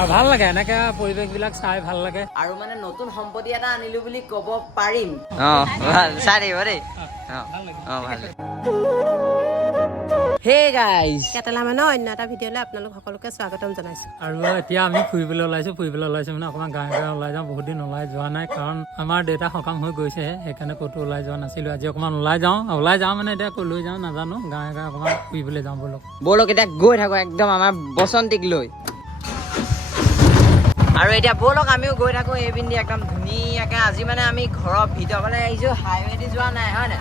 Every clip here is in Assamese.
আৰু ভাল লাগে এনেকে পৰিৱেশবিলাক চাই ভাল লাগে আৰু মানে নতুন সম্পত্তি এটা আনিলো বুলি ক'ব পাৰিম ভাল চাই দিব দেই ভাল হে গাইজ কেটেলা মানে অন্য এটা ভিডিঅ'লৈ আপোনালোক সকলোকে স্বাগতম জনাইছো আৰু এতিয়া আমি ফুৰিবলৈ ওলাইছো মানে অকণমান গাঁৱে গাঁৱে ওলাই যাওঁ বহুত দিন ওলাই যোৱা নাই কাৰণ আমাৰ দেউতা সকাম হৈ গৈছেহে সেইকাৰণে ক'তো ওলাই যোৱা নাছিলো আজি অকণমান ওলাই যাওঁ মানে এতিয়া ক'লৈ যাওঁ নাজানো গাঁৱে গাঁৱে অকণমান ফুৰিবলৈ যাওঁ ব'লক এতিয়া গৈ থাকো একদম আমাৰ বসন্তিক লৈ আৰু এতিয়া ব'লক আমিও গৈ থাকো এই পিন্ধি একদম ধুনীয়াকে আজি মানে আমি ঘৰৰ ভিতৰলৈ আহিছো হাইৱেদি যোৱা নাই হয় নাই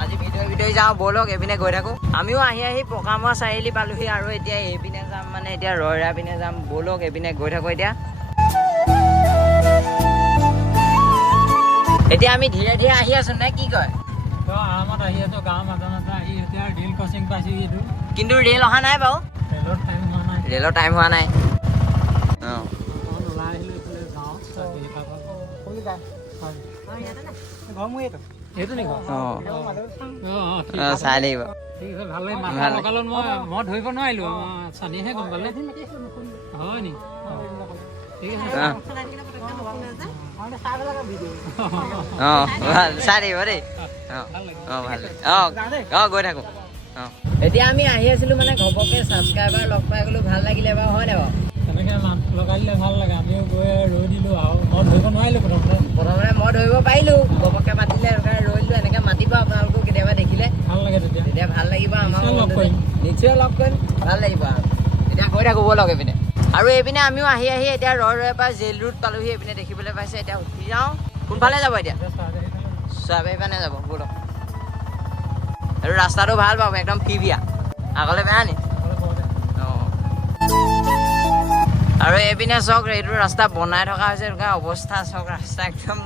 আজি ভিতৰি যাওঁ ব'লক এইপিনে গৈ থাকো আমিও আহি পকামৰা চাৰিআলি পালোহি আৰু এতিয়া এইপিনে যাম মানে এতিয়া ৰয়ৰা পিনে যাম ব'লক এইপিনে গৈ থাকো এতিয়া আমি ধীৰে ধীৰে আহি আছো নে কি কয় আৰামত আহি আছো গাঁৱৰ মাজে মাজে আহি এতিয়া ৰেল ক্ৰচিং পাইছো কিন্তু ৰেল অহা নাই বাৰু ৰেলৰ টাইম হোৱা নাই চাই লাগিব মই ধৰিব নোৱাৰিলো চানিহে গম পালে হয় নি ভাল চাই দিব দেই ভাল গৈ থাকো এতিয়া আমি আহি আছিলো মানে ঘপকে ছাবস্ক্ৰাইবাৰ লগ পাই গলো ভাল লাগিলে বাৰু হয় নাই বাৰু তেনেকে লগাই দিলে ভাল লাগে আমিও গৈ ৰৈ দিলো আৰু মই ধৰিব নোৱাৰিলো প্ৰথমতে মই ধৰিব পাৰিলো ঘপকে মাতিলে ৰৈ দিলো এনেকে মাতিব আপোনালোকো কেতিয়াবা দেখিলে ভাল লাগে তেতিয়া ভাল লাগিব আমাৰ নিশ্চয় লগ কৰিম ভাল লাগিব আৰু এতিয়া গৈ থাকো ব'লক এইপিনে আৰু এইপিনে আমিও আহি এতিয়া ৰয়ৰ পৰা জেল ৰোড পালোহি এইপিনে দেখিবলৈ পাইছে এতিয়া উঠি যাওঁ কোনফালে যাব এতিয়া চৰাইবাহী পানে যাব ব'লক আৰু ৰাস্তাটো ভাল পাব একদম ফিভিয়া আগলৈ বেয়া নি আৰু এইপিনে চাওক এইটো ৰাস্তা বনাই থকা হৈছে এনেকুৱা অৱস্থা চাওক ৰাস্তা একদম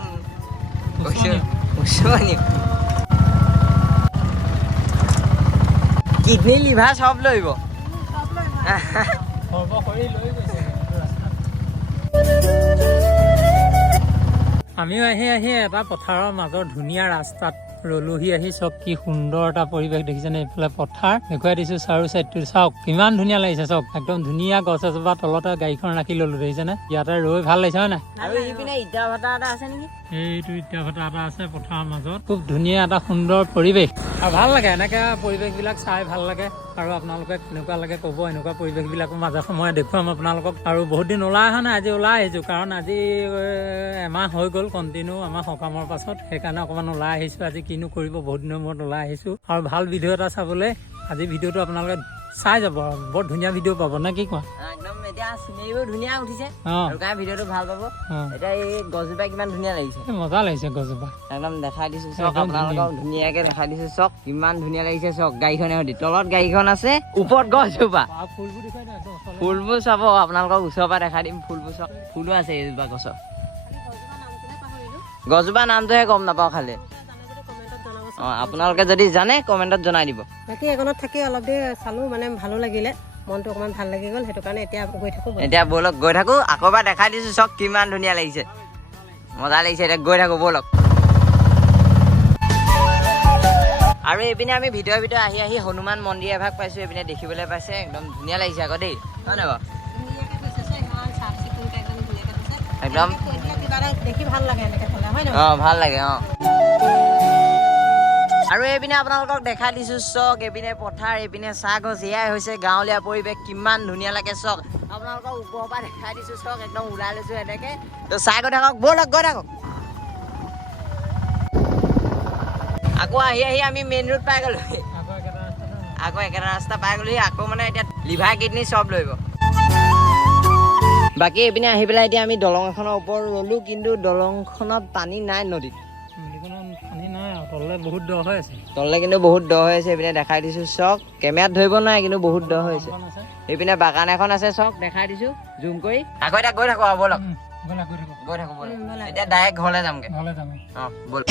কিডনী লিভাৰ চব লৈ আমিও আহি এটা পথাৰৰ মাজৰ ধুনীয়া ৰাস্তাত ৰলোহি আহি চব কি সুন্দৰ এটা পৰিৱেশ দেখিছেনে এইফালে পথাৰ দেখুৱাই দিছো চাৰু চাইডটো চাওক কিমান ধুনীয়া লাগিছে চাওক একদম ধুনীয়া গছ এজোপা তলতে গাড়ীখন ৰাখি ললো দেখিছেনে ইয়াতে ৰৈ ভাল লাগিছে হয় নাই আৰু এইপিনে ইটা ভাটা এটা আছে নেকি এইটো ইটা ভাটা এটা আছে পথাৰৰ মাজত খুব ধুনীয়া এটা সুন্দৰ পৰিৱেশ আৰু ভাল লাগে এনেকে পৰিৱেশবিলাক চাই ভাল লাগে আৰু আপোনালোকে কেনেকুৱা লাগে ক'ব এনেকুৱা পৰিৱেশবিলাকো মাজে সময়ে দেখুৱাম আপোনালোকক আৰু বহুত দিন ওলাই অহা নাই আজি ওলাই আহিছোঁ কাৰণ আজি এমাহ হৈ গ'ল কণ্টিনিউ আমাৰ সকামৰ পাছত সেইকাৰণে অকণমান ওলাই আহিছোঁ আজি কিনো কৰিব বহুত দিনৰ মূৰত ওলাই আহিছোঁ আৰু ভাল ভিডিঅ' এটা চাবলৈ আজি ভিডিঅ'টো আপোনালোকে চাই যাব বৰ ধুনীয়া ভিডিঅ' পাব নে কি কোৱা একদম এতিয়া চিনেৰীবোৰ ধুনীয়া উঠিছে ভিডিঅ'টো ভাল পাব এতিয়া এই গছজোপা কিমান ধুনীয়া লাগিছে মজা লাগিছে গছজোপা একদম দেখাই দিছো চাওক আপোনালোকক ধুনীয়াকে দেখাই দিছো চাওক কিমান ধুনীয়া লাগিছে চাওক গাড়ীখনে সৈতে তলত গাড়ীখন আছে ওপৰত গছজোপা ফুলবোৰ চাব আপোনালোকক ওচৰৰ পৰা দেখাই দিম ফুলবোৰ চাওক ফুলো আছে এইজোপা গছজোপা নামটোহে গম নাপাওঁ খালি আপোনালোকে যদি জানে কমেণ্টত জনাই দিব বাকী এখনত থাকি অলপ দেৰি চালো মানে ভালো লাগিলে মনটো অকণমান ভাল লাগি গ'ল সেইটো কাৰণে এতিয়া গৈ থাকো এতিয়া ব'লক গৈ থাকো আকৌ এবাৰ দেখাই দিছো চক কিমান ধুনীয়া লাগিছে মজা লাগিছে এতিয়া গৈ থাকো ব'লক আৰু এইপিনে আমি ভিতৰে আহি হনুমান মন্দিৰ এভাগ পাইছো এইপিনে দেখিবলৈ পাইছে একদম ধুনীয়া লাগিছে আকৌ দেই হয় নাই বাৰু একদম দেখি ভাল লাগে এনেকে ভাল লাগে আৰু এইপিনে আপোনালোকক দেখাই দিছো চক এইপিনে পথাৰ এইপিনে চাহ গছ এয়াই হৈছে গাঁৱলীয়া পৰিৱেশ কিমান ধুনীয়া লাগে চক আপোনালোকক ওপৰৰ পৰা দেখাই দিছো চক একদম ওলাই লৈছো এনেকে তো চাই গৈ থাকক ব'লক গৈ থাকক আকৌ আহি আমি মেইন ৰোড পাই গলো আকৌ একেটা ৰাস্তা পাই গলোহি আকৌ মানে এতিয়া লিভাৰ কিডনী চব লৈব বাকী এইপিনে আহি পেলাই এতিয়া আমি দলং এখনৰ ওপৰত ৰলো কিন্তু দলংখনত পানী নাই নদীত তললে কিন্তু বহুত দ হৈ আছে এইপিনে দেখাই দিছো চক কেমেৰাত ধৰিব নোৱাৰে কিন্তু বহুত দ হৈ আছে এইপিনে বাগান এখন আছে চক দেখাই দিছো জুম কৰি আকৌ এতিয়া গৈ থাকো ব'লক গৈ থাকো ব'লক এতিয়া ডাইৰেক্ট ঘৰলৈ যামগে ব'ল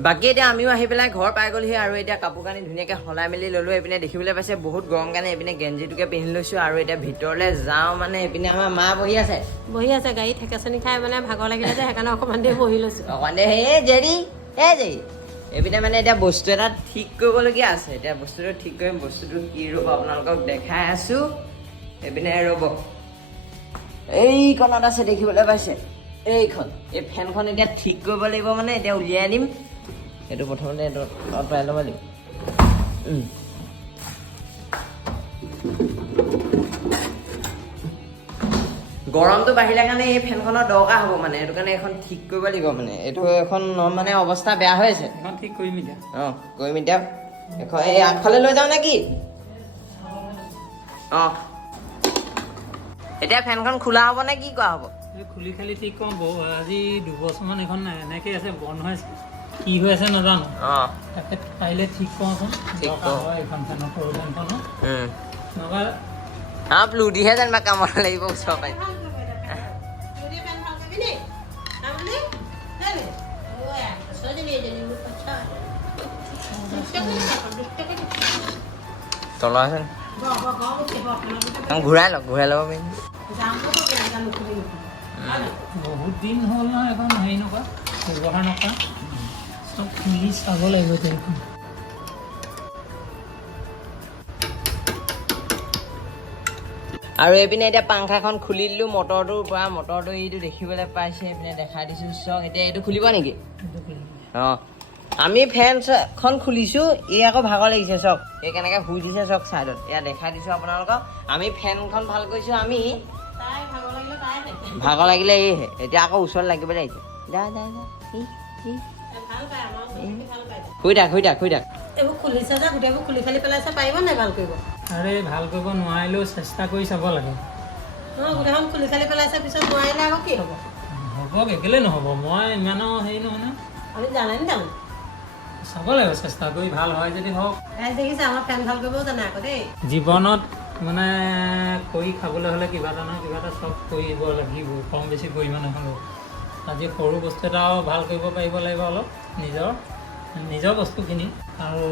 বাকী এতিয়া আমিও আহি পেলাই ঘৰ পাই গ'লোহি আৰু এতিয়া কাপোৰ কানি ধুনীয়াকৈ সলাই মেলি ল'লোঁ এইপিনে দেখিবলৈ পাইছে বহুত গৰম কাৰণে এইপিনে গেঞ্জিটোকে পিন্ধি লৈছোঁ আৰু এতিয়া ভিতৰলৈ যাওঁ মানে এইপিনে আমাৰ মা বহি আছে গাড়ী ঠেকেচনি খাই মানে ভাগৰ লাগিলে যে সেইকাৰণে অকণমান দেৰি বহি লৈছোঁ অকণমান দেৰি জেৰি এইপিনে মানে এতিয়া বস্তু এটা ঠিক কৰিবলগীয়া আছে এতিয়া বস্তুটো ঠিক কৰিম বস্তুটো কি ৰ'ব আপোনালোকক দেখাই আছোঁ এইপিনে ৰ'ব এইখনত আছে দেখিবলৈ পাইছে এইখন এই ফেনখন এতিয়া ঠিক কৰিব লাগিব মানে এতিয়া উলিয়াই আনিম এইটো প্ৰথমতে এইটো আঁতৰাই ল'ব লাগিব গৰমটো বাঢ়িলে কাৰণে এই ফেনখনৰ দৰকাৰ হ'ব মানে সেইটো কাৰণে এখন ঠিক কৰিব লাগিব মানে এইটো এখন মানে অৱস্থা বেয়া হৈ আছে এখন ঠিক কৰিম এতিয়া অঁ কৰিম এতিয়া এখন এই আগফালে লৈ যাওঁ নে কি অঁ এতিয়া ফেনখন খোলা হ'ব নে কি কৰা হ'ব খুলি খালি ঠিক কৰোঁ বহু আজি 2 বছৰমান এখন এনেকৈ আছে বন্ধ হৈ আছে কি হৈ আছে নাজানো অঁ তাকে পাৰিলে ঠিক কৰোঁচোন ঠিক দৰকাৰ হয় এইখন ফেনৰ সৰু ফেনখনো নহ'বা প্লুটিহে যেনিবা কামত লাগিব ওচৰ পাই তলৰ আছে ঘূৰাই ল'ব পাৰিম বহুত দিন হ'ল নহয় এখন হেৰি নকৰা ব্যৱহাৰ নকৰা চব খুলি চাব লাগিব এতিয়া এইখন আৰু এইপিনে এতিয়া পাংখাখন খুলি দিলোঁ মটৰটোৰ পৰা মটৰটো এইটো দেখিবলৈ পাইছে এইপিনে দেখাই দিছোঁ চাওক এতিয়া এইটো খুলিব নেকি অঁ আমি ফেনখন খুলিছোঁ এই আকৌ ভাগৰ লাগিছে চাওক এই কেনেকৈ শুই দিছে চাওক ছাইডত এয়া দেখাই দিছোঁ আপোনালোকক আমি ফেনখন ভাল কৰিছোঁ আমি ভাগৰ লাগিলে এইহে এতিয়া আকৌ ওচৰত লাগিব লাগিছে যা যা যা শুই থাক এইবোৰ খুলিছে যে গোটেইবোৰ খুলি খালি পেলাইছে পাৰিব নাই ভাল কৰিব আৰে ভাল কৰিব নোৱাৰিলেও চেষ্টা কৰি চাব লাগে গোটেইখন খুলি খালি পেলাইছে পিছত নোৱাৰিলে আকৌ কি হ'ব হ'ব কেলৈ নহ'ব মই ইমানো হেৰি নহয় ন আমি জানে জানো চাব লাগিব চেষ্টা কৰি ভাল হয় যদি হওক দেখিছে আমাৰ ফেন ভাল কৰিবও জানে আকৌ দেই জীৱনত মানে কৰি খাবলৈ হ'লে কিবা এটা নহয় কিবা এটা চব কৰিব লাগিব কম বেছি পৰিমাণে হ'লেও আজি সৰু বস্তু এটাও ভাল কৰিব পাৰিব লাগিব অলপ নিজৰ বস্তুখিনি আৰু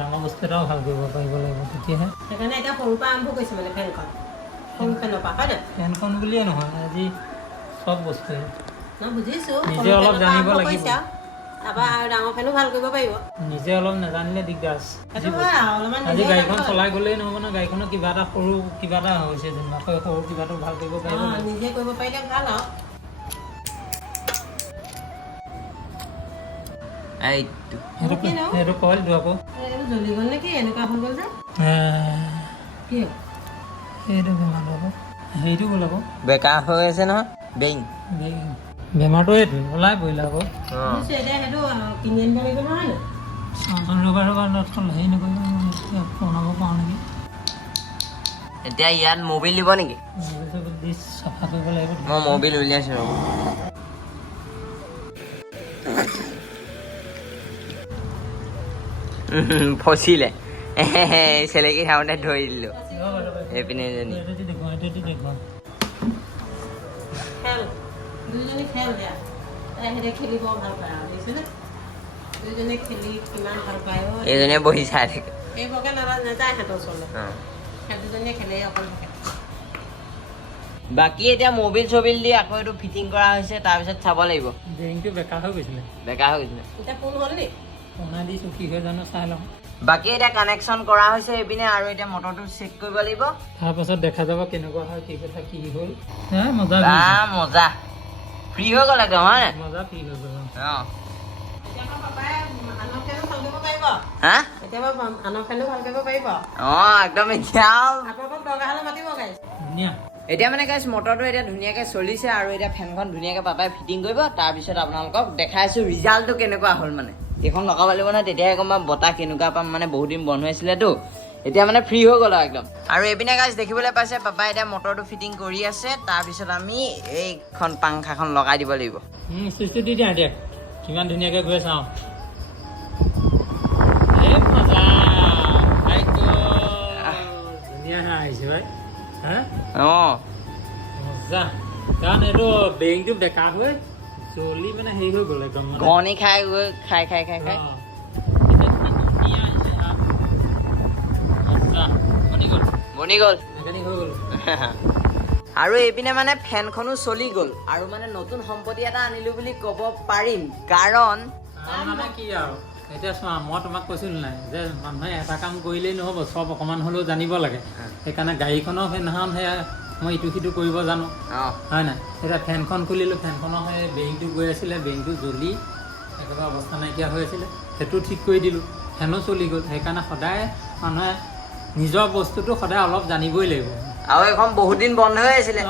ডাঙৰ বস্তু এটাও ভাল কৰিব পাৰিব লাগিব তেতিয়াহে সেইকাৰণে এতিয়া সৰুৰ পৰা আৰম্ভ কৰিছে মানে ফেনখন সৰু ফেনৰ পৰা হয় নাই ফেনখন বুলিয়ে নহয় আজি চব বস্তুৱে মই বুজিছোঁ নিজে অলপ জানিব লাগিব তাৰপৰা আৰু ডাঙৰ ফেনো ভাল কৰিব পাৰিব নিজে অলপ নাজানিলে দিগদাৰ আছে সেইটো হয় আৰু অলপমান আজি গাড়ীখন চলাই গ'লেই নহ'ব ন গাড়ীখনৰ কিবা এটা সৰু কিবা এটা হৈছে যেনিবা সৰু কিবাটো ভাল কৰিব পাৰিব নিজে কৰিব পাৰিলে ভাল আৰু সেইটো কইলটো আকৌ জ্বলি গ'ল নেকি এনেকুৱা হৈ গ'ল যে কি সেইটো বেমাৰটো আকৌ হেৰিটো গ'ল আকৌ বেকাৰ হৈ আছে নহয় বেং বেমাৰটো এইটো ওলাই পৰিলে আকৌ এতিয়া সেইটো কিনি আনিব লাগিব নহয় ন হেৰি নকৰিব বনাব পাৰোঁ নেকি এতিয়া ইয়াত মবিল দিব নেকি দি চাফা কৰিব লাগিব মই মবিল উলিয়াইছোঁ ৰ'ব ফচিলে চেলেকি খাওঁতে ধৰি দিলোঁ এইপিনে এজনী খেল দুইজনী খেল দিয়া সিহঁতে খেলি বৰ ভাল পায় আৰু দেখিছেনে দুইজনী খেলি কিমান ভাল পায় এইজনীয়ে বহি চাই থাকে এইবোৰকে নাযায় সিহঁতৰ ওচৰলৈ সিহঁত দুজনীয়ে খেলে অকল থাকে বাকী এতিয়া মবিল চবিল দি আকৌ এইটো ফিটিং কৰা হৈছে তাৰপিছত চাব লাগিব বেংকটো বেকাৰ হৈ গৈছিলে এতিয়া ফোন হ'ল নি বনাই দিছোঁ কি হয় জানো চাই লওঁ বাকী এতিয়া কানেকশ্যন কৰা হৈছে এইপিনে আৰু এতিয়া মটৰটো চেক কৰিব লাগিব তাৰপাছত দেখা যাব কেনেকুৱা হয় কি কথা কি হ'ল মজা ফ্ৰী হৈ গ'ল একদম হয় নাই মজা ফ্ৰী হৈ গ'ল হা কেতিয়াবা আনৰ ফেনো ভাল কৰিব পাৰিব একদম এতিয়া আপোনালোকক দৰকাৰ হ'লে মাতিব গাইছ ধুনীয়া এতিয়া মানে গাইছ মটৰটো এতিয়া ধুনীয়াকৈ চলিছে আৰু এতিয়া ফেনখন ধুনীয়াকৈ পাপাই ফিটিং কৰিব তাৰপিছত আপোনালোকক দেখাইছোঁ ৰিজাল্টটো কেনেকুৱা হ'ল মানে এইখন লগাব লাগিব নহয় তেতিয়াহে গম পাম বতাহ কেনেকুৱা পাম মানে বহুত দিন বন্ধ হৈ আছিলেতো এতিয়া মানে ফ্ৰী হৈ গ'ল আৰু একদম আৰু এইপিনে গাইছ দেখিবলৈ পাইছে পাপাই এতিয়া মটৰটো ফিটিং কৰি আছে তাৰপিছত আমি এইখন পাংখাখন লগাই দিব লাগিব চুইচটো দি দিয়া এতিয়া কিমান ধুনীয়াকৈ গৈ চাওঁ ধুনীয়া আহিছে ভাই মজা কাৰণ এইটো বেংকটো বেকাৰ হৈ জ্বলি মানে হেৰি হৈ গ'ল একদম ঘনি খাই বনি গ'ল আৰু এইপিনে মানে ফেনখনো চলি গ'ল আৰু মানে নতুন সম্পত্তি এটা আনিলো বুলি ক'ব পাৰিম কাৰণ মানে কি আৰু এতিয়া চোৱা মই তোমাক কৈছিলোঁ নাই যে মানুহে এটা কাম কৰিলেই নহ'ব, চব অকণমান হ'লেও জানিব লাগে। সেইকাৰণে গাড়ীখনৰ সেইদিনাখন সেয়া মই ইটো সিটো কৰিব জানো, হয় নাই? এতিয়া ফেনখন খুলিলোঁ, ফেনখনৰ সেই বেৰিংটো গৈ আছিলে, বেৰিংটো জ্বলি একেবাৰে অৱস্থা নাইকিয়া হৈ আছিলে, সেইটো ঠিক কৰি দিলোঁ, ফেনো চলি গ'ল। সেইকাৰণে সদায় মানুহে নিজৰ বস্তুটো সদায় অলপ জানিবই লাগিব। আৰু এখন বহুত দিন বন্ধ হৈ আছিলে,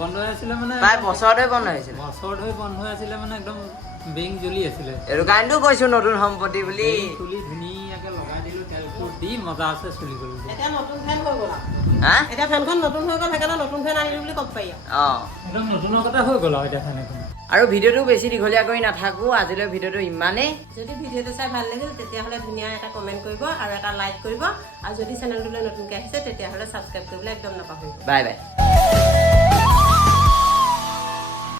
বন্ধ হৈ আছিলে মানে প্ৰায় বছৰ ধৰি বন্ধ হৈ আছিলে। বছৰ ধৰি বন্ধ হৈ আছিলে মানে একদম বেৰিং জ্বলি আছিলে। এইটো কাৰণেতো কৈছোঁ নতুন সম্পত্তি বুলি। তুলি ধুনীয়াকৈ লগাই দিলোঁ, তেল দি মজা আছে, চলি গ'ল। এতিয়া নতুন ফেন হৈ গ'ল হা এতিয়া ফেনখন নতুন হৈ গ'ল, সেইকাৰণে নতুন ফেন আনিলোঁ বুলি ক'ব পাৰি একদম নতুনৰ কথা হৈ গ'ল আৰু এতিয়া ফেন এখন। আৰু ভিডিঅ'টো বেছি দীঘলীয়া কৰি নাথাকোঁ, আজিলৈ ভিডিঅ'টো ইমানেই। যদি ভিডিঅ'টো চাই ভাল লাগিল তেতিয়াহ'লে ধুনীয়া এটা কমেণ্ট কৰিব আৰু এটা লাইক কৰিব, আৰু যদি চেনেলটোলৈ নতুনকৈ আহিছে তেতিয়াহ'লে ছাবস্ক্ৰাইব কৰিবলৈ একদম নাপাহৰিব। Bye bye.